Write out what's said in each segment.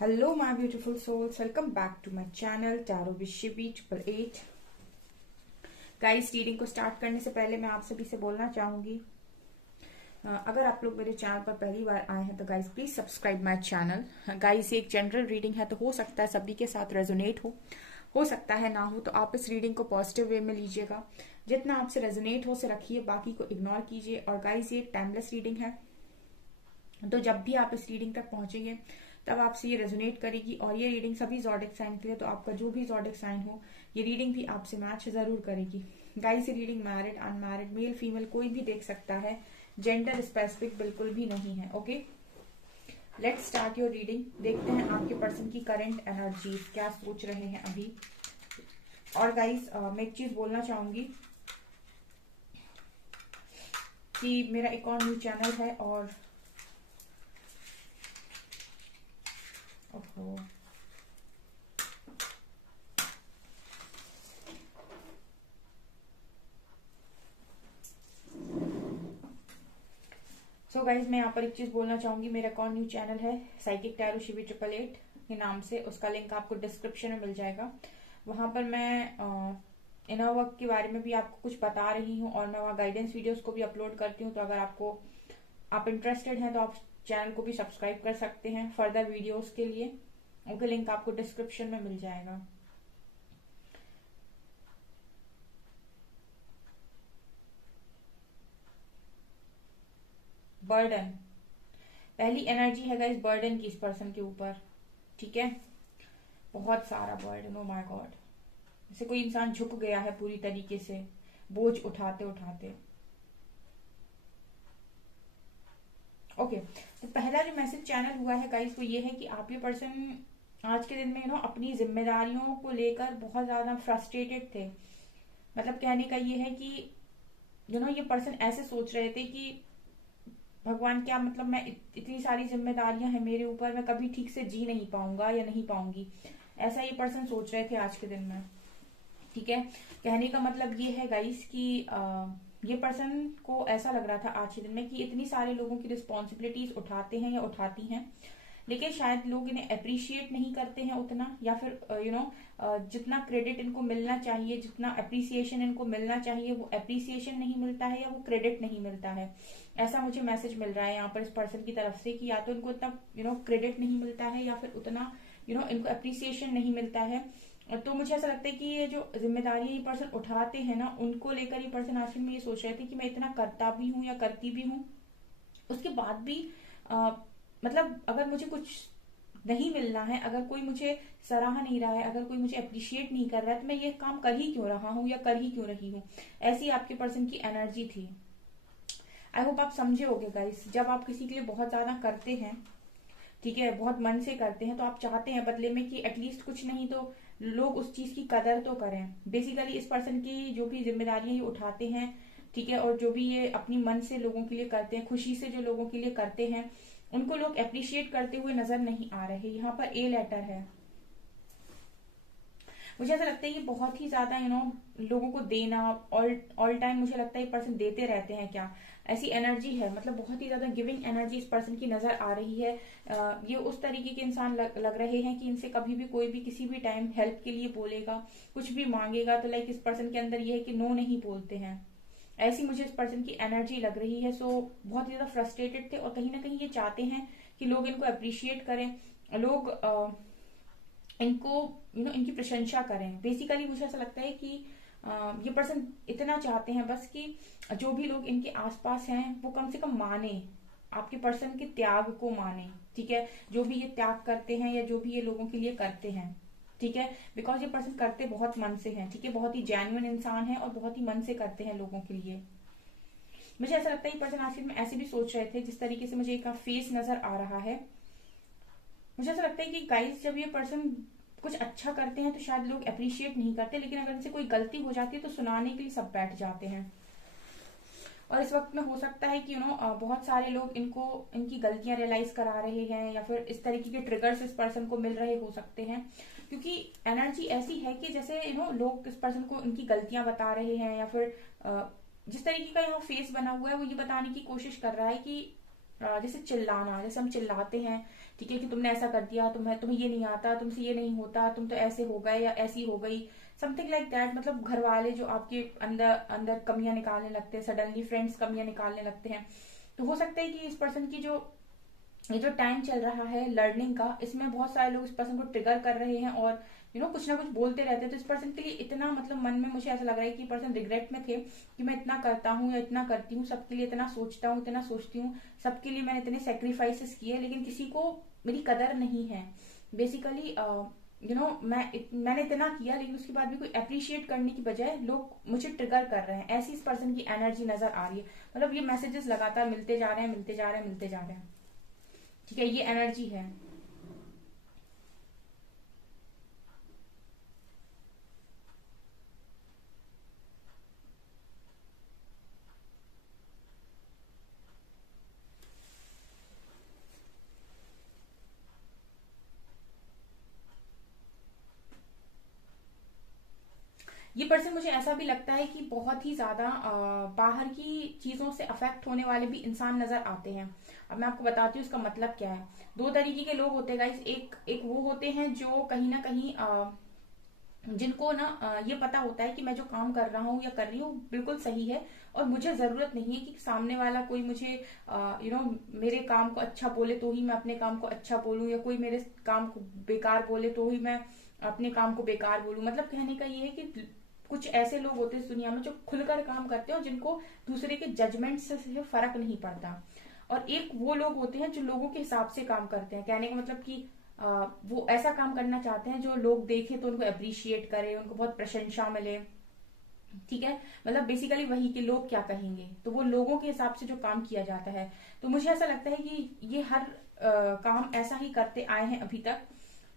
Hello my beautiful souls, welcome back to my channel Tarot with Shivi 888। Guys, reading को start करने से पहले मैं आप सभी से बोलना चाहूंगी, अगर आप लोग मेरे चैनल पर पहली बार आए हैं तो guys please subscribe my channel. Guys, ये एक जनरल रीडिंग है तो हो सकता है सभी के साथ रेजोनेट हो सकता है ना हो, तो आप इस रीडिंग को पॉजिटिव वे में लीजिएगा। जितना आपसे रेजोनेट हो से रखिए, बाकी को इग्नोर कीजिए। और गाइस, ये एक टाइमलेस रीडिंग है, तो जब भी आप इस रीडिंग तक पहुंचेंगे तब आपसे ये रेजोनेट करेगी। और ये रीडिंग सभी ज़ोडिक साइन के लिए, तो आपका जो भी ज़ोडिक साइन हो ये रीडिंग भी आपसे मैच जरूर करेगी। गाइस, ये reading married, unmarried, male female कोई भी देख सकता है, जेंडर स्पेसिफिक बिल्कुल भी नहीं है। Okay, let's start your reading. देखते हैं आपके पर्सन की करंट एनर्जी क्या सोच रहे हैं अभी। और गाइस, मैं एक चीज बोलना चाहूंगी कि मेरा एक और न्यू चैनल है और सो गाइज, मैं यहाँ पर एक चीज बोलना चाहूंगी। मेरा एक और न्यू चैनल है साइकिक टैरो शिवी 888 के नाम से, उसका लिंक आपको डिस्क्रिप्शन में मिल जाएगा। वहां पर मैं इनर वर्क के बारे में भी आपको कुछ बता रही हूँ और मैं वहाँ गाइडेंस वीडियोस को भी अपलोड करती हूँ। तो अगर आप इंटरेस्टेड हैं तो आप चैनल को भी सब्सक्राइब कर सकते हैं फर्दर वीडियोस के लिए। ओके, लिंक आपको डिस्क्रिप्शन में मिल जाएगा। बर्डन, पहली एनर्जी है गाइस बर्डन की इस पर्सन के ऊपर। ठीक है, बहुत सारा बर्डन। ओ माय गॉड, जैसे कोई इंसान झुक गया है पूरी तरीके से बोझ उठाते उठाते। ओके, तो पहला जो मैसेज चैनल हुआ है गाइस वो ये है कि आप ये पर्सन आज के दिन में अपनी जिम्मेदारियों को लेकर बहुत ज्यादा फ्रस्ट्रेटेड थे। मतलब कहने का ये है कि ये पर्सन ऐसे सोच रहे थे कि भगवान, क्या मतलब मैं इतनी सारी जिम्मेदारियां हैं मेरे ऊपर, मैं कभी ठीक से जी नहीं पाऊंगा या नहीं पाऊंगी, ऐसा ये पर्सन सोच रहे थे आज के दिन में। ठीक है, कहने का मतलब ये है गाइस कि ये पर्सन को ऐसा लग रहा था आज के दिन में कि इतनी सारे लोगों की रिस्पॉन्सिबिलिटीज उठाते हैं या उठाती हैं, लेकिन शायद लोग इन्हें अप्रिशिएट नहीं करते हैं उतना, या फिर जितना क्रेडिट इनको मिलना चाहिए, जितना अप्रिसिएशन इनको मिलना चाहिए वो अप्रिसिएशन नहीं मिलता है या वो क्रेडिट नहीं मिलता है। ऐसा मुझे मैसेज मिल रहा है यहाँ पर इस पर्सन की तरफ से कि या तो इनको इतना क्रेडिट नहीं मिलता है या फिर उतना इनको अप्रिसिएशन नहीं मिलता है। तो मुझे ऐसा लगता है कि ये जो जिम्मेदारी ये पर्सन उठाते हैं ना, उनको लेकर ये पर्सन आजकल में ये सोच रहे थे कि मैं इतना करता भी हूँ या करती भी हूँ, उसके बाद भी मतलब अगर मुझे कुछ नहीं मिलना है, अगर कोई मुझे सराह नहीं रहा है, अगर कोई मुझे अप्रिशिएट नहीं कर रहा है, तो मैं ये काम कर ही क्यों रहा हूँ या कर ही क्यों रही हूँ। ऐसी आपके पर्सन की एनर्जी थी। आई होप आप समझे होगे गाइस। जब आप किसी के लिए बहुत ज्यादा करते हैं, ठीक है, बहुत मन से करते हैं, तो आप चाहते हैं बदले में कि एटलीस्ट कुछ नहीं तो लोग उस चीज की कदर तो करें। बेसिकली इस पर्सन की जो भी जिम्मेदारियां ये उठाते हैं, ठीक है, और जो भी ये अपनी मन से लोगों के लिए करते हैं, खुशी से जो लोगों के लिए करते हैं, उनको लोग अप्रिशिएट करते हुए नजर नहीं आ रहे। यहाँ पर ए लेटर है। मुझे ऐसा लगता है कि बहुत ही ज्यादा लोगों को देना ऑल टाइम, मुझे लगता है ये पर्सन देते रहते हैं क्या, ऐसी एनर्जी है। मतलब बहुत ही ज्यादा गिविंग एनर्जी इस पर्सन की नजर आ रही है। ये उस तरीके के इंसान लग रहे हैं कि इनसे कभी भी कोई भी किसी भी टाइम हेल्प के लिए बोलेगा, कुछ भी मांगेगा तो लाइक इस पर्सन के अंदर ये है कि नो नहीं बोलते हैं। ऐसी मुझे इस पर्सन की एनर्जी लग रही है। सो बहुत ज्यादा फ्रस्ट्रेटेड थे और कहीं ना कहीं ये चाहते हैं कि लोग इनको अप्रिशिएट करें, लोग इनको इनकी प्रशंसा करें। बेसिकली मुझे ऐसा लगता है कि ये पर्सन इतना चाहते हैं बस कि जो भी लोग इनके आसपास हैं वो कम से कम माने, आपके पर्सन के त्याग को माने। ठीक है, जो भी ये त्याग करते हैं या जो भी ये लोगों के लिए करते हैं, ठीक है, बिकॉज ये पर्सन करते बहुत मन से हैं। ठीक है, बहुत ही जेन्युइन इंसान है और बहुत ही मन से करते हैं लोगों के लिए। मुझे ऐसा लगता है ये पर्सन आखिर में ऐसे भी सोच रहे थे, जिस तरीके से मुझे एक फेस नजर आ रहा है। मुझे ऐसा लगता है कि गाइस, जब ये पर्सन कुछ अच्छा करते हैं तो शायद लोग अप्रिशिएट नहीं करते, लेकिन अगर इनसे कोई गलती हो जाती है तो सुनाने के लिए सब बैठ जाते हैं। और इस वक्त में हो सकता है कि बहुत सारे लोग इनकी गलतियां रियलाइज करा रहे हैं या फिर इस तरीके के ट्रिगर्स इस पर्सन को मिल रहे हो सकते हैं, क्योंकि एनर्जी ऐसी है कि जैसे लोग इस पर्सन को इनकी गलतियां बता रहे हैं या फिर जिस तरीके का यहाँ फेस बना हुआ है वो ये बताने की कोशिश कर रहा है कि जैसे चिल्लाना, जैसे हम चिल्लाते हैं ठीक है, कि तुमने ऐसा कर दिया, तुम्हें ये नहीं आता, तुमसे ये नहीं होता, तुम तो ऐसे हो गए या ऐसी हो गई, समथिंग लाइक दैट। मतलब घर वाले जो आपके अंदर अंदर कमियां निकालने लगते हैं, सडनली फ्रेंड्स कमियां निकालने लगते हैं। तो हो सकता है कि इस पर्सन की जो ये जो टाइम चल रहा है लर्निंग का, इसमें बहुत सारे लोग इस पर्सन को ट्रिगर कर रहे हैं और कुछ ना कुछ बोलते रहते हैं। तो इस पर्सन के लिए इतना मतलब मन में मुझे ऐसा लग रहा है कि पर्सन रिग्रेट में थे कि मैं इतना करता हूँ या इतना करती हूँ, सबके लिए इतना सोचता हूँ, इतना सोचती हूँ, सबके लिए मैंने इतने सेक्रीफाइसेस किए, लेकिन किसी को मेरी कदर नहीं है। बेसिकली मैंने इतना किया, लेकिन उसके बाद भी कोई अप्रिशिएट करने की बजाय लोग मुझे ट्रिगर कर रहे हैं। ऐसी इस पर्सन की एनर्जी नजर आ रही है। मतलब ये मैसेजेस लगातार मिलते जा रहे हैं, मिलते जा रहे हैं, मिलते जा रहे हैं। ठीक है, ये एनर्जी है। ये पर्सन मुझे ऐसा भी लगता है कि बहुत ही ज्यादा बाहर की चीजों से अफेक्ट होने वाले भी इंसान नजर आते हैं। अब मैं आपको बताती हूँ इसका मतलब क्या है। दो तरीके के लोग होते हैं गाइस। एक वो होते हैं जो कहीं ना कहीं जिनको ना ये पता होता है कि मैं जो काम कर रहा हूँ या कर रही हूँ बिल्कुल सही है, और मुझे जरूरत नहीं है कि सामने वाला कोई मुझे मेरे काम को अच्छा बोले तो ही मैं अपने काम को अच्छा बोलूं, या कोई मेरे काम को बेकार बोले तो ही मैं अपने काम को बेकार बोलूं। मतलब कहने का ये है कि कुछ ऐसे लोग होते हैं इस दुनिया में जो खुलकर काम करते हैं और जिनको दूसरे के जजमेंट से फर्क नहीं पड़ता। और एक वो लोग होते हैं जो लोगों के हिसाब से काम करते हैं। कहने का मतलब कि वो ऐसा काम करना चाहते हैं जो लोग देखें तो उनको अप्रिशिएट करें, उनको बहुत प्रशंसा मिले। ठीक है, मतलब बेसिकली वही कि लोग क्या कहेंगे, तो वो लोगों के हिसाब से जो काम किया जाता है। तो मुझे ऐसा लगता है कि ये हर काम ऐसा ही करते आए हैं अभी तक,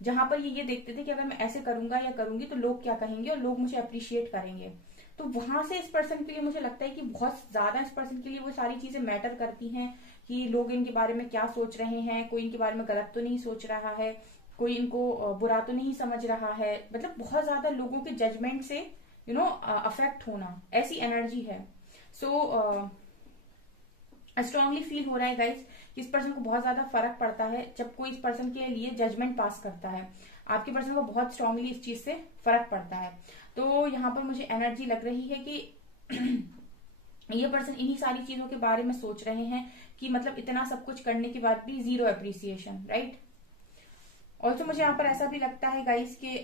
जहां पर ये देखते थे कि अगर मैं ऐसे करूंगा या करूंगी तो लोग क्या कहेंगे और लोग मुझे अप्रिशिएट करेंगे। तो वहां से इस पर्सन के लिए मुझे लगता है कि बहुत ज्यादा इस पर्सन के लिए वो सारी चीजें मैटर करती हैं कि लोग इनके बारे में क्या सोच रहे हैं, कोई इनके बारे में गलत तो नहीं सोच रहा है, कोई इनको बुरा तो नहीं समझ रहा है। मतलब बहुत ज्यादा लोगों के जजमेंट से अफेक्ट होना, ऐसी एनर्जी है। सो स्ट्रांगली फील हो रहा है गाइस कि इस पर्सन को बहुत ज्यादा फर्क पड़ता है जब कोई इस पर्सन के लिए जजमेंट पास करता है। आपके पर्सन को बहुत स्ट्रांगली इस चीज से फर्क पड़ता है। तो यहाँ पर मुझे एनर्जी लग रही है कि ये पर्सन इन्हीं सारी चीजों के बारे में सोच रहे हैं कि मतलब इतना सब कुछ करने के बाद भी जीरो अप्रिसिएशन, राइट। ऑल्सो मुझे यहाँ पर ऐसा भी लगता है गाइस कि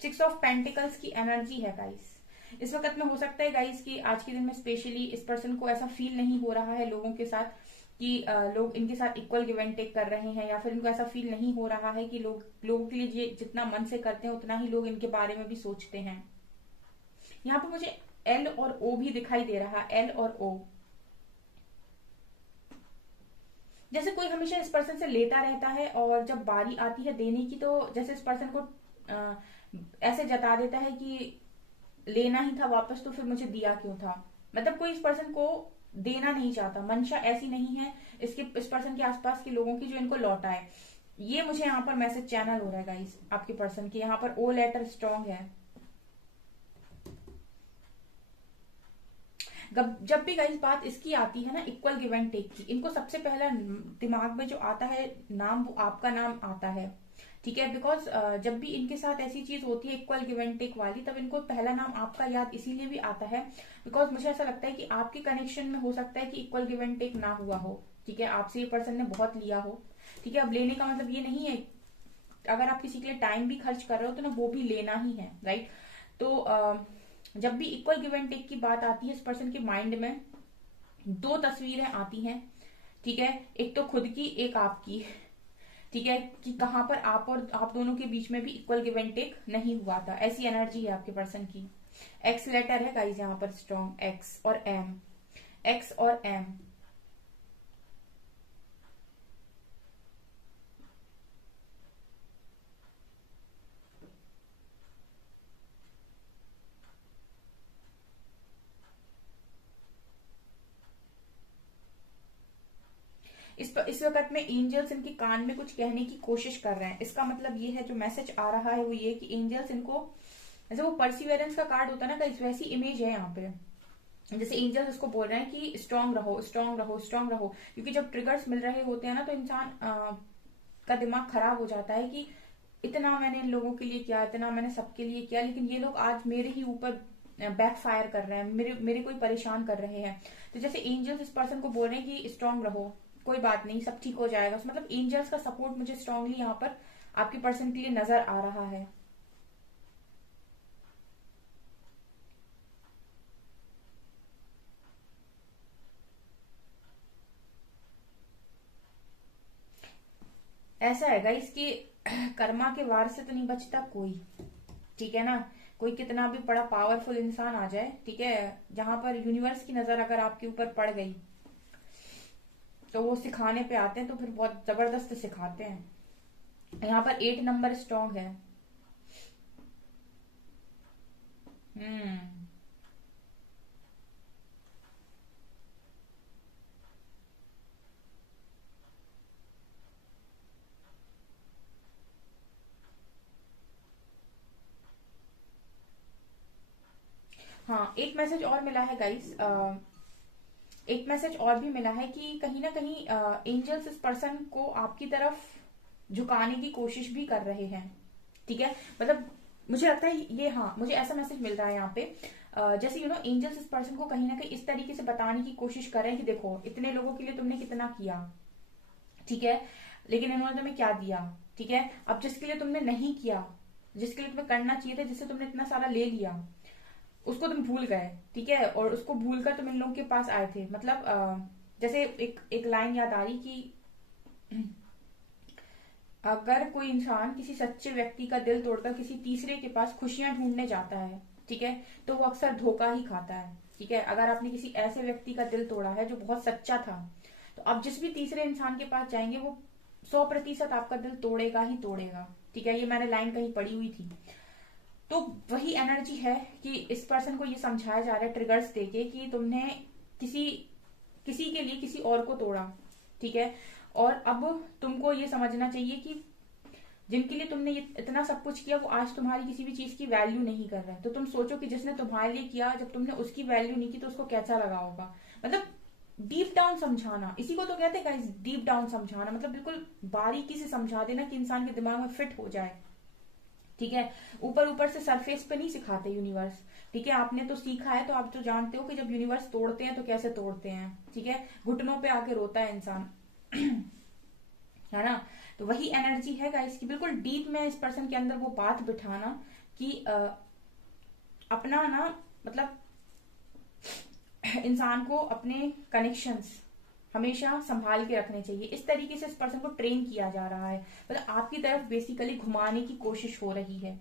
6 ऑफ पेंटिकल्स की एनर्जी है गाइस। इस वक्त में हो सकता है गाइस कि आज के दिन में स्पेशली इस पर्सन को ऐसा फील नहीं हो रहा है लोगों के साथ कि लोग इनके साथ इक्वल गिव एंड टेक कर रहे हैं, या फिर इनको ऐसा फील नहीं हो रहा है कि लोगों के लिए जितना मन से करते हैं उतना ही लोग इनके बारे में भी सोचते हैं। यहाँ पर मुझे एल और ओ भी दिखाई दे रहा है, एल और ओ। जैसे कोई हमेशा इस पर्सन से लेता रहता है और जब बारी आती है देने की तो जैसे इस पर्सन को ऐसे जता देता है कि लेना ही था वापस, तो फिर मुझे दिया क्यों था। मतलब कोई इस पर्सन को देना नहीं चाहता, मंशा ऐसी नहीं है इस पर्सन के आसपास के लोगों की जो इनको लौटाए। ये मुझे यहाँ पर मैसेज चैनल हो रहा है गाइस आपके पर्सन की। यहाँ पर ओ लेटर स्ट्रांग है। जब भी गाइस बात इसकी आती है ना इक्वल गिव एंड टेक की, इनको सबसे पहला दिमाग में जो आता है नाम, वो आपका नाम आता है। ठीक है, बिकॉज जब भी इनके साथ ऐसी चीज होती है इक्वल गिव एंड टेक वाली, तब इनको पहला नाम आपका याद इसीलिए भी आता है बिकॉज मुझे ऐसा लगता है कि आपके कनेक्शन में हो सकता है कि इक्वल गिव एंड टेक ना हुआ हो। ठीक है, आपसे ये पर्सन ने बहुत लिया हो। ठीक है, अब लेने का मतलब ये नहीं है, अगर आप किसी के लिए टाइम भी खर्च कर रहे हो तो ना वो भी लेना ही है, राइट। तो जब भी इक्वल गिव एंड टेक की बात आती है इस पर्सन के माइंड में दो तस्वीरें आती हैं। ठीक है, एक तो खुद की, एक आपकी। ठीक है, कि कहां पर आप दोनों के बीच में भी इक्वल गिव एंड टेक नहीं हुआ था, ऐसी एनर्जी है आपके पर्सन की। एक्स लेटर है गाइस यहाँ पर स्ट्रॉन्ग, एक्स और एम, एक्स और एम। इस वक्त में एंजल्स इनके कान में कुछ कहने की कोशिश कर रहे हैं। इसका मतलब ये है, जो मैसेज आ रहा है वो ये कि एंजल्स इनको, जैसे वो परसिवेरेंस का कार्ड होता है ना, वैसी इमेज है यहाँ पे। जैसे एंजल्स उसको बोल रहे हैं कि स्ट्रांग रहो, स्ट्रांग रहो, स्ट्रांग रहो। क्योंकि जब ट्रिगर्स मिल रहे होते हैं ना तो इंसान का दिमाग खराब हो जाता है कि इतना मैंने इन लोगों के लिए किया, इतना मैंने सबके लिए किया, लेकिन ये लोग आज मेरे ही ऊपर बैक फायर कर रहे हैं, मेरे मेरे को ही परेशान कर रहे हैं। तो जैसे एंजल्स इस पर्सन को बोल रहे हैं कि स्ट्रांग रहो, कोई बात नहीं, सब ठीक हो जाएगा। तो मतलब एंजल्स का सपोर्ट मुझे स्ट्रांगली यहाँ पर आपके पर्सन के लिए नजर आ रहा है। ऐसा है गाइस कि कर्मा के वार से तो नहीं बचता कोई, ठीक है ना। कोई कितना भी बड़ा पावरफुल इंसान आ जाए, ठीक है, जहां पर यूनिवर्स की नजर अगर आपके ऊपर पड़ गई तो वो सिखाने पे आते हैं, तो फिर बहुत जबरदस्त सिखाते हैं। यहाँ पर 8 नंबर स्ट्रांग है। हम्म। हाँ, एक मैसेज और मिला है गाइस, एक मैसेज और भी मिला है कि कहीं ना कहीं एंजल्स इस पर्सन को आपकी तरफ झुकाने की कोशिश भी कर रहे हैं, ठीक है। मतलब मुझे लगता है ये, हाँ, मुझे ऐसा मैसेज मिल रहा है यहाँ पे, जैसे एंजल्स इस पर्सन को कहीं ना कहीं इस तरीके से बताने की कोशिश कर रहे हैं कि देखो इतने लोगों के लिए तुमने कितना किया, ठीक है, लेकिन इन्होंने तुम्हें क्या दिया, ठीक है। अब जिसके लिए तुमने नहीं किया, जिसके लिए तुम्हें करना चाहिए था, जिससे तुमने इतना सारा ले लिया, उसको तुम भूल गए, ठीक है, और उसको भूल कर तुम इन लोगों के पास आए थे। मतलब जैसे एक एक लाइन याद आ रही कि अगर कोई इंसान किसी सच्चे व्यक्ति का दिल तोड़कर किसी तीसरे के पास खुशियां ढूंढने जाता है, ठीक है, तो वो अक्सर धोखा ही खाता है, ठीक है। अगर आपने किसी ऐसे व्यक्ति का दिल तोड़ा है जो बहुत सच्चा था, तो आप जिस भी तीसरे इंसान के पास जाएंगे वो 100% आपका दिल तोड़ेगा ही तोड़ेगा, ठीक है। ये मैंने लाइन कहीं पढ़ी हुई थी। तो वही एनर्जी है कि इस पर्सन को ये समझाया जा रहा है ट्रिगर्स देके कि तुमने किसी किसी के लिए किसी और को तोड़ा, ठीक है, और अब तुमको ये समझना चाहिए कि जिनके लिए तुमने ये इतना सब कुछ किया वो आज तुम्हारी किसी भी चीज की वैल्यू नहीं कर रहे हैं। तो तुम सोचो कि जिसने तुम्हारे लिए किया, जब तुमने उसकी वैल्यू नहीं की तो उसको कैसा लगा होगा। मतलब डीप डाउन समझाना, इसी को तो कहते हैं गाइस, डीप डाउन समझाना, मतलब बिल्कुल बारीकी से समझा देना कि इंसान के दिमाग में फिट हो जाए, ठीक है। ऊपर ऊपर से सरफेस पे नहीं सिखाते यूनिवर्स, ठीक है। आपने तो सीखा है तो आप तो जानते हो कि जब यूनिवर्स तोड़ते हैं तो कैसे तोड़ते हैं, ठीक है। घुटनों पे आके रोता है इंसान है ना। तो वही एनर्जी है गाइस की, बिल्कुल डीप में इस पर्सन के अंदर वो बात बिठाना कि अपना ना, मतलब इंसान को अपने कनेक्शंस हमेशा संभाल के रखने चाहिए। इस तरीके से इस पर्सन को ट्रेन किया जा रहा है, मतलब आपकी तरफ बेसिकली घुमाने की कोशिश हो रही है।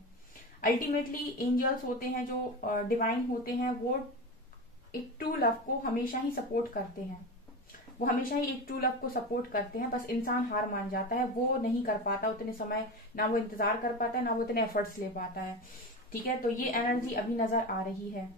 अल्टीमेटली एंजल्स होते हैं जो डिवाइन होते हैं, वो एक ट्रू लव को हमेशा ही सपोर्ट करते हैं, वो हमेशा ही एक ट्रू लव को सपोर्ट करते हैं। बस इंसान हार मान जाता है, वो नहीं कर पाता उतने समय, ना वो इंतजार कर पाता है, ना वो इतने एफर्ट्स ले पाता है, ठीक है। तो ये एनर्जी अभी नजर आ रही है।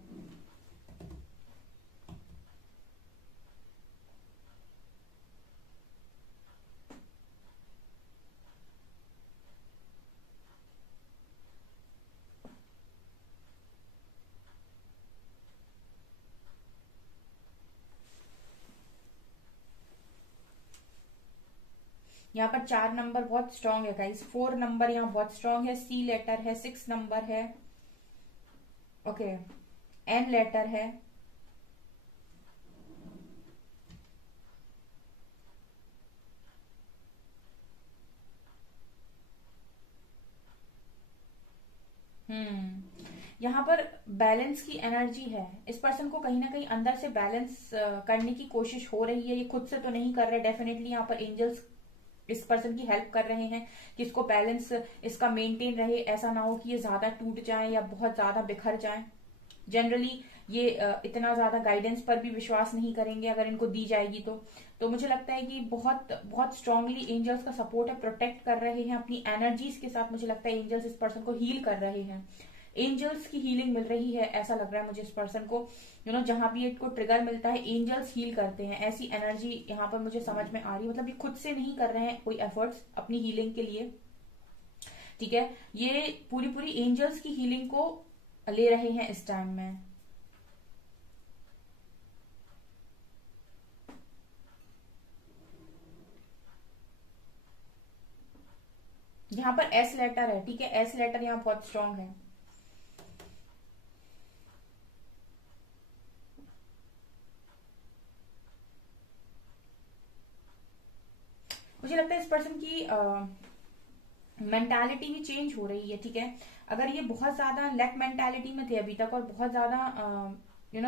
यहाँ पर 4 नंबर बहुत स्ट्रांग है गाइस, 4 नंबर यहाँ बहुत स्ट्रांग है, सी लेटर है, 6 नंबर है, ओके, एन लेटर है, यहाँ पर बैलेंस की एनर्जी है। इस पर्सन को कहीं ना कहीं अंदर से बैलेंस करने की कोशिश हो रही है, ये खुद से तो नहीं कर रहे डेफिनेटली, यहाँ पर एंजल्स इस पर्सन की हेल्प कर रहे हैं कि इसको बैलेंस इसका मेंटेन रहे, ऐसा ना हो कि ये ज्यादा टूट जाए या बहुत ज्यादा बिखर जाए। जनरली ये इतना ज्यादा गाइडेंस पर भी विश्वास नहीं करेंगे अगर इनको दी जाएगी तो मुझे लगता है कि बहुत बहुत स्ट्रांगली एंजल्स का सपोर्ट है, प्रोटेक्ट कर रहे हैं अपनी एनर्जीज के साथ। मुझे लगता है एंजल्स इस पर्सन को हील कर रहे हैं, एंजल्स की हीलिंग मिल रही है, ऐसा लग रहा है मुझे इस पर्सन को। जहां भी इसको ट्रिगर मिलता है एंजल्स हील करते हैं, ऐसी एनर्जी यहाँ पर मुझे समझ में आ रही है। मतलब ये खुद से नहीं कर रहे हैं कोई एफर्ट्स अपनी हीलिंग के लिए, ठीक है, ये पूरी पूरी एंजल्स की हीलिंग को ले रहे हैं इस टाइम में। यहाँ पर एस लेटर है, ठीक है, एस लेटर यहाँ बहुत स्ट्रांग है। मुझे लगता है इस पर्सन की मेंटालिटी भी चेंज हो रही है, ठीक है। अगर ये बहुत ज्यादा लैक मेंटालिटी में थे अभी तक, और बहुत ज्यादा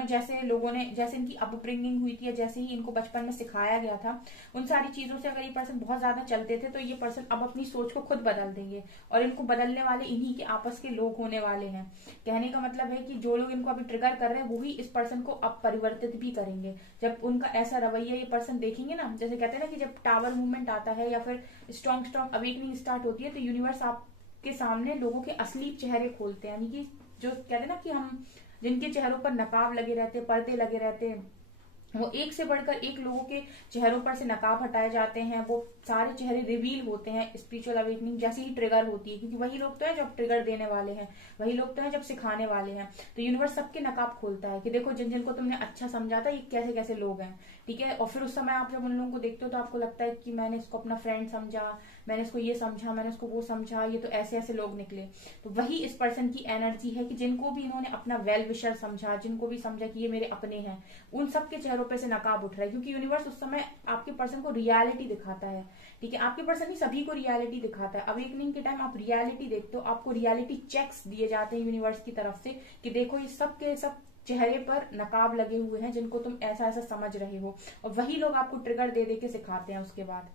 जैसे लोगों ने, जैसे इनकी अपब्रिंगिंग हुई थी या जैसे ही इनको बचपन में सिखाया गया था, उन सारी चीजों से अगर ये पर्सन बहुत ज्यादा चलते थे, तो ये पर्सन अब अपनी सोच को खुद बदल देंगे, और इनको बदलने वाले इन्हीं के आपस के लोग होने वाले हैं। कहने का मतलब है कि जो लोग इनको अभी ट्रिगर कर रहे हैं, वही इस पर्सन को अब परिवर्तित भी करेंगे। जब उनका ऐसा रवैया ये पर्सन देखेंगे ना, जैसे कहते हैं ना कि जब टावर मूवमेंट आता है या फिर स्ट्रॉन्ग स्ट्रॉन्ग अवेकनिंग स्टार्ट होती है, तो यूनिवर्स आपके सामने लोगों के असली चेहरे खोलते हैं। यानी कि जो कहते हैं ना कि हम जिनके चेहरों पर नकाब लगे रहते, पर्दे लगे रहते हैं, वो एक से बढ़कर एक लोगों के चेहरों पर से नकाब हटाए जाते हैं, वो सारे चेहरे रिवील होते हैं स्पिरिचुअल अवेकनिंग जैसे ही ट्रिगर होती है। क्योंकि वही लोग तो है जो ट्रिगर देने वाले हैं, वही लोग तो है जब सिखाने वाले हैं। तो यूनिवर्स सबके नकाब खोलता है कि देखो जिन जिनको तुमने अच्छा समझा था, ये कैसे कैसे लोग हैं, ठीक है। और फिर उस समय आप जब उन लोगों को देखते हो तो आपको लगता है कि मैंने इसको अपना फ्रेंड समझा, मैंने इसको ये समझा, मैंने इसको वो समझा, ये तो ऐसे ऐसे लोग निकले। तो वही इस पर्सन की एनर्जी है कि जिनको भी इन्होंने अपना वेल विशर समझा, जिनको भी समझा कि ये मेरे अपने हैं, उन सबके चेहरों पे से नकाब उठ रहा है। क्योंकि यूनिवर्स उस समय आपके पर्सन को रियलिटी दिखाता है, ठीक है। आपके पर्सन ही सभी को रियलिटी दिखाता है। अवेकनिंग के टाइम आप रियलिटी देखते हो, आपको रियलिटी चेक्स दिए जाते हैं यूनिवर्स की तरफ से कि देखो ये सब के सब चेहरे पर नकाब लगे हुए हैं, जिनको तुम ऐसा ऐसा समझ रहे हो। और वही लोग आपको ट्रिगर दे दे के सिखाते हैं। उसके बाद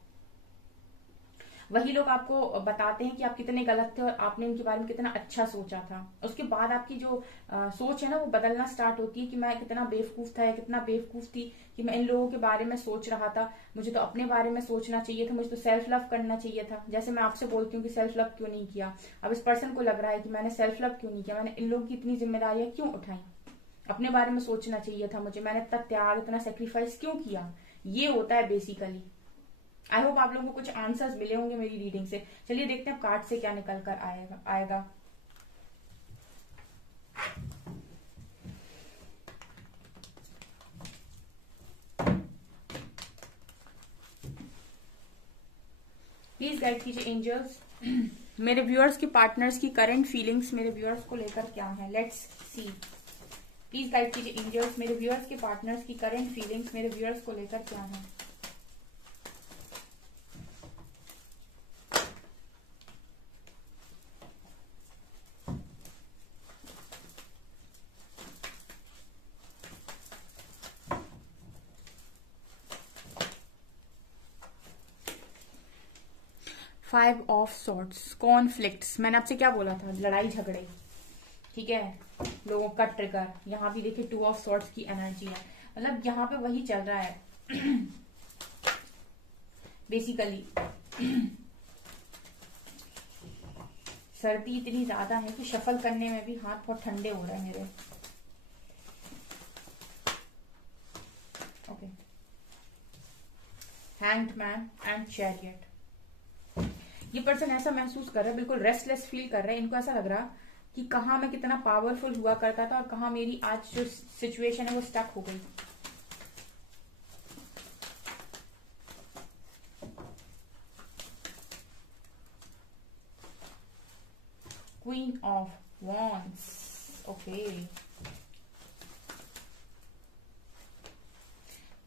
वही लोग आपको बताते हैं कि आप कितने गलत थे और आपने इनके बारे में कितना अच्छा सोचा था। उसके बाद आपकी जो सोच है ना, वो बदलना स्टार्ट होती है कि मैं कितना बेवकूफ था या कितना बेवकूफ थी कि मैं इन लोगों के बारे में सोच रहा था। मुझे तो अपने बारे में सोचना चाहिए था, मुझे तो सेल्फ लव करना चाहिए था। जैसे मैं आपसे बोलती हूँ कि सेल्फ लव क्यों नहीं किया, अब इस पर्सन को लग रहा है कि मैंने सेल्फ लव क्यों नहीं किया, मैंने इन लोगों की इतनी जिम्मेदारियां क्यों उठाई, अपने बारे में सोचना चाहिए था मुझे, मैंने इतना त्याग इतना सेक्रीफाइस क्यों किया। ये होता है बेसिकली। आई होप आप लोगों को कुछ आंसर्स मिले होंगे मेरी रीडिंग से। चलिए देखते हैं कार्ड से क्या निकल कर आएगा। प्लीज गाइड कीजिए एंजल्स, मेरे व्यूअर्स की पार्टनर्स की करंट फीलिंग्स मेरे व्यूअर्स को लेकर क्या है। Let's see. प्लीज गाइड कीजिए एंजल्स, मेरे व्यूअर्स के पार्टनर्स की करंट फीलिंग्स मेरे व्यूअर्स को लेकर क्या है। Five of swords, conflicts. मैंने आपसे क्या बोला था, लड़ाई झगड़े, ठीक है, लोगों का ट्रिगर। यहाँ भी देखिए टू ऑफ सॉर्ड्स की एनर्जी है, मतलब यहाँ पे वही चल रहा है बेसिकली। सर्दी इतनी ज्यादा है कि शफल करने में भी हाथ बहुत ठंडे हो रहे हैं मेरे। Okay, hanged man and chariot. ये पर्सन ऐसा महसूस कर रहा है, बिल्कुल रेस्टलेस फील कर रहा है। इनको ऐसा लग रहा कि कहाँ मैं कितना पावरफुल हुआ करता था और कहाँ मेरी आज जो सिचुएशन है वो स्टक हो गई। Queen of wands, okay,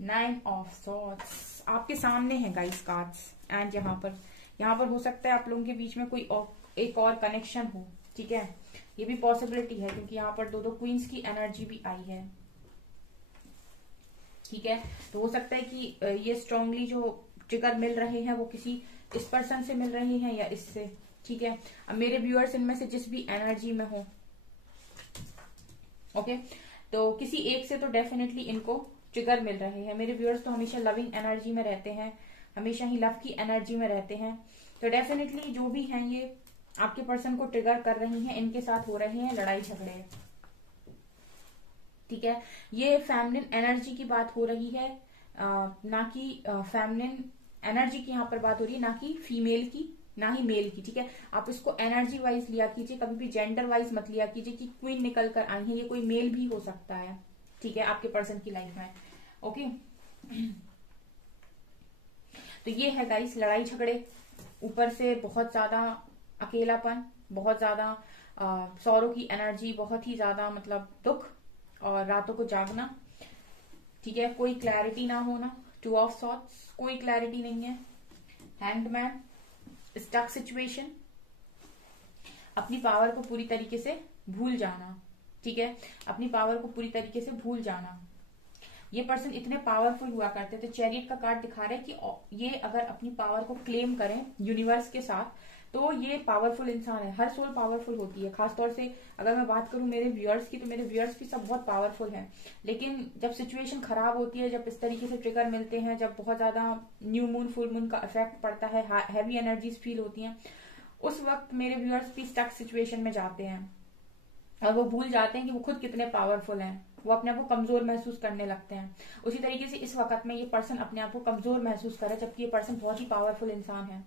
nine of swords आपके सामने है गाइस कार्ड्स। एंड यहाँ पर हो सकता है आप लोगों के बीच में कोई एक और कनेक्शन हो, ठीक है, ये भी पॉसिबिलिटी है क्योंकि यहाँ पर दो क्वींस की एनर्जी भी आई है, ठीक है। तो हो सकता है कि ये स्ट्रांगली जो ट्रिगर मिल रहे हैं वो किसी इस पर्सन से मिल रहे हैं या इससे, ठीक है। अब मेरे व्यूअर्स इनमें से जिस भी एनर्जी में हो, ओके, तो किसी एक से तो डेफिनेटली इनको ट्रिगर मिल रहे हैं। मेरे व्यूअर्स तो हमेशा लविंग एनर्जी में रहते हैं, हमेशा ही लव की एनर्जी में रहते हैं। तो डेफिनेटली जो भी हैं ये आपके पर्सन को ट्रिगर कर रही हैं, इनके साथ हो रहे हैं लड़ाई झगड़े, ठीक है। ये फेमिनिन एनर्जी की बात हो रही है, ना कि फेमिनिन एनर्जी की यहाँ पर बात हो रही है, ना कि फीमेल की ना ही मेल की, ठीक है। आप इसको एनर्जी वाइज लिया कीजिए, कभी भी जेंडर वाइज मत लिया कीजिए कि क्वीन निकल कर आई है, ये कोई मेल भी हो सकता है, ठीक है, आपके पर्सन की लाइफ में, ओके। तो ये है गाइस लड़ाई झगड़े, ऊपर से बहुत ज्यादा अकेलापन, बहुत ज्यादा सौरों की एनर्जी, बहुत ही ज्यादा मतलब दुख, और रातों को जागना, ठीक है, कोई क्लैरिटी ना होना, टू ऑफ सॉर्ट्स, कोई क्लैरिटी नहीं है, हैंग्ड मैन, स्टक सिचुएशन, अपनी पावर को पूरी तरीके से भूल जाना, ठीक है, अपनी पावर को पूरी तरीके से भूल जाना। ये पर्सन इतने पावरफुल हुआ करते थे। चैरियट का कार्ड दिखा रहा है कि ये अगर अपनी पावर को क्लेम करें यूनिवर्स के साथ तो ये पावरफुल इंसान है। हर सोल पावरफुल होती है। खासतौर से अगर मैं बात करूं मेरे व्यूअर्स की, तो मेरे व्यूअर्स भी सब बहुत पावरफुल हैं। लेकिन जब सिचुएशन खराब होती है, जब इस तरीके से ट्रिगर मिलते हैं, जब बहुत ज्यादा न्यू मून फुल मून का इफेक्ट पड़ता है, हैवी एनर्जीज फील होती हैं, उस वक्त मेरे व्यूअर्स भी स्टक सिचुएशन में जाते हैं और वो भूल जाते हैं कि वो खुद कितने पावरफुल हैं। वो अपने आप को कमजोर महसूस करने लगते हैं। उसी तरीके से इस वक्त में ये पर्सन अपने आप को कमजोर महसूस करे, जबकि ये पर्सन बहुत ही पावरफुल इंसान है।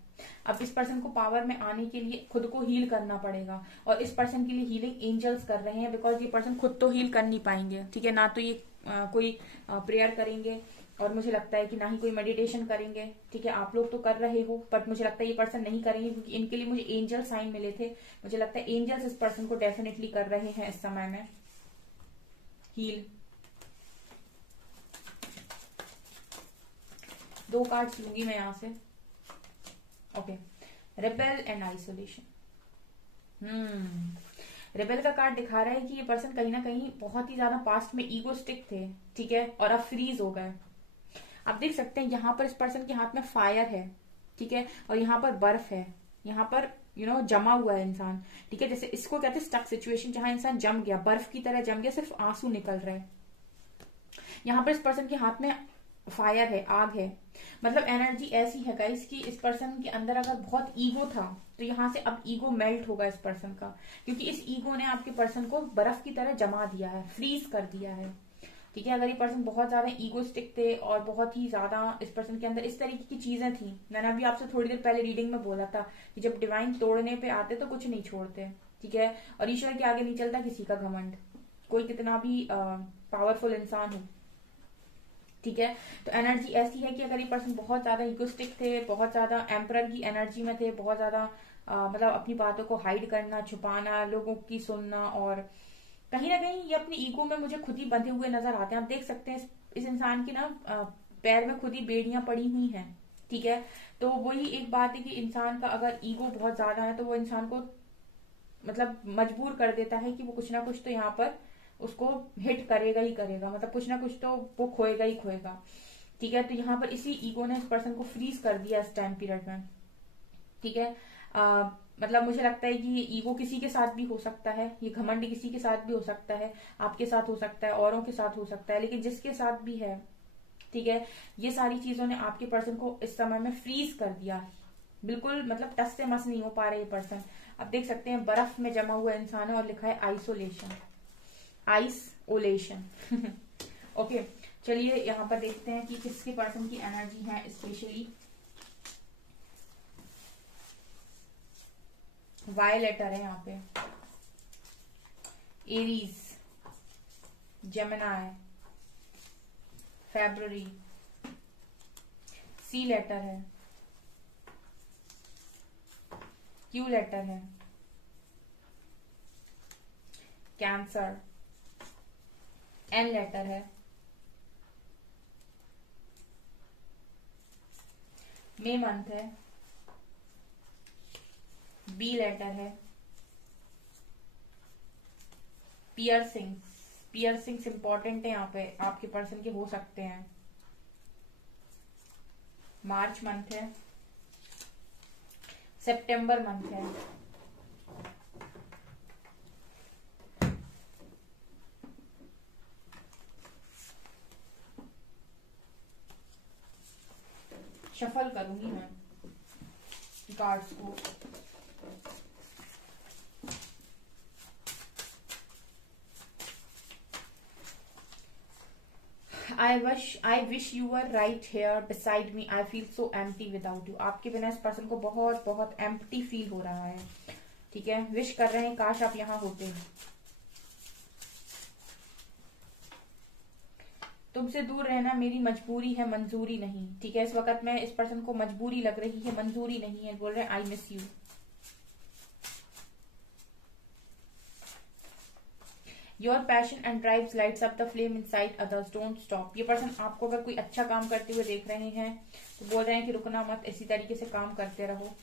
अब इस पर्सन को पावर में आने के लिए खुद को हील करना पड़ेगा, और इस पर्सन के लिए हीलिंग एंजल्स कर रहे हैं, बिकॉज ये पर्सन खुद तो हील कर नहीं पाएंगे, ठीक है, ना तो ये कोई प्रेयर करेंगे, और मुझे लगता है कि ना ही कोई मेडिटेशन करेंगे, ठीक है। आप लोग तो कर रहे हो, बट मुझे लगता है ये पर्सन नहीं करेंगे, क्योंकि इनके लिए मुझे एंजल साइन मिले थे। मुझे लगता है एंजल्स इस पर्सन को डेफिनेटली कर रहे हैं इस समय में हील। 2 कार्ड्स लूंगी मैं यहां से। Okay, rebel and isolation. Rebel का कार्ड दिखा रहा है कि ये पर्सन कहीं ना कहीं बहुत ही ज्यादा पास्ट में ईगोस्टिक थे, ठीक है, और अब फ्रीज हो गए। आप देख सकते हैं यहाँ पर इस पर्सन के हाथ में फायर है, ठीक है, और यहाँ पर बर्फ है, यहाँ पर जमा हुआ है इंसान, ठीक है, जैसे इसको कहते हैं स्टक सिचुएशन, जहां इंसान जम गया, बर्फ की तरह जम गया, सिर्फ आंसू निकल रहे हैं। यहाँ पर इस पर्सन के हाथ में फायर है, आग है। मतलब एनर्जी ऐसी है गाइस कि इस पर्सन के अंदर अगर बहुत ईगो था तो यहाँ से अब ईगो मेल्ट होगा इस पर्सन का, क्योंकि इस ईगो ने आपके पर्सन को बर्फ की तरह जमा दिया है, फ्रीज कर दिया है, ठीक है। अगर ये पर्सन बहुत ज्यादा ईगोस्टिक थे और बहुत ही ज्यादा इस पर्सन के अंदर इस तरीके की चीजें थी, मैंने अभी आपसे थोड़ी देर पहले रीडिंग में बोला था कि जब डिवाइन तोड़ने पे आते तो कुछ नहीं छोड़ते, ठीक है, और ईश्वर के आगे नहीं चलता किसी का घमंड, कोई कितना भी पावरफुल इंसान हो, ठीक है। तो एनर्जी ऐसी है कि अगर ये पर्सन बहुत ज्यादा इगोस्टिक थे, बहुत ज्यादा एम्परर की एनर्जी में थे, बहुत ज्यादा मतलब अपनी बातों को हाइड करना, छुपाना, लोगों की सुनना, और कहीं ना कहीं ये अपनी ईगो में मुझे खुद ही बंधे हुए नजर आते हैं। आप देख सकते हैं इस इंसान की ना पैर में खुद ही बेड़ियां पड़ी हुई हैं, ठीक है। तो वही एक बात है कि इंसान का अगर ईगो बहुत ज्यादा है तो वो इंसान को मतलब मजबूर कर देता है कि वो कुछ ना कुछ तो यहाँ पर उसको हिट करेगा ही करेगा, मतलब कुछ ना कुछ तो वो खोएगा ही खोएगा, ठीक है। तो यहाँ पर इसी ईगो ने इस पर्सन को फ्रीज कर दिया इस टाइम पीरियड में, ठीक है। मतलब मुझे लगता है कि ये ईगो किसी के साथ भी हो सकता है, ये घमंड किसी के साथ भी हो सकता है, आपके साथ हो सकता है, औरों के साथ हो सकता है, लेकिन जिसके साथ भी है, ठीक है, ये सारी चीजों ने आपके पर्सन को इस समय में फ्रीज कर दिया, बिल्कुल मतलब टस से मस नहीं हो पा रहे ये पर्सन। अब देख सकते हैं बर्फ में जमा हुआ इंसान है और लिखा है आइसोलेशन, आइसोलेशन। ओके, चलिए यहाँ पर देखते हैं कि किसके पर्सन की एनर्जी है स्पेशली। वाई लेटर है यहाँ पे, एरीज, जेमिनाई, फेब्रुअरी, सी लेटर है, क्यू लेटर है, कैंसर, एन लेटर है, मे मंथ है, बी लेटर है, पियर्सिंग्स, पियर्सिंग्स इंपॉर्टेंट है यहाँ पे, आपके पर्सन के हो सकते हैं, मार्च मंथ है, सितंबर मंथ है, शफल करूंगी मैं कार्ड्स को। I wish you were right here beside me. I feel so empty without you. आपके बिना इस पर्सन को बहुत बहुत एम्प्टी फील हो रहा है, ठीक है। विश कर रहे हैं काश आप यहाँ होते। तुमसे दूर रहना मेरी मजबूरी है, मंजूरी नहीं, ठीक है। इस वक्त में इस पर्सन को मजबूरी लग रही है, मंजूरी नहीं है, बोल रहे हैं I miss you. Your passion and drives lights up the flame inside others, don't stop. ये पर्सन आपको अगर कोई अच्छा काम करते हुए देख रहे हैं तो बोल रहे हैं कि रुकना मत, इसी तरीके से काम करते रहो।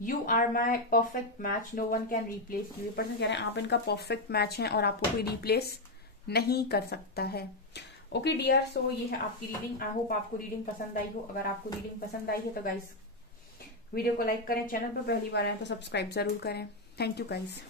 You are my perfect match, no one can replace you. ये पर्सन कह रहे हैं आप इनका परफेक्ट मैच है और आपको कोई रिप्लेस नहीं कर सकता है। ओके डियर, सो ये है आपकी रीडिंग। आई होप आपको रीडिंग पसंद आई हो। अगर आपको रीडिंग पसंद आई है तो गाइस वीडियो को लाइक करें, चैनल पर पहली बार आए तो सब्सक्राइब जरूर करें। Thank you guys.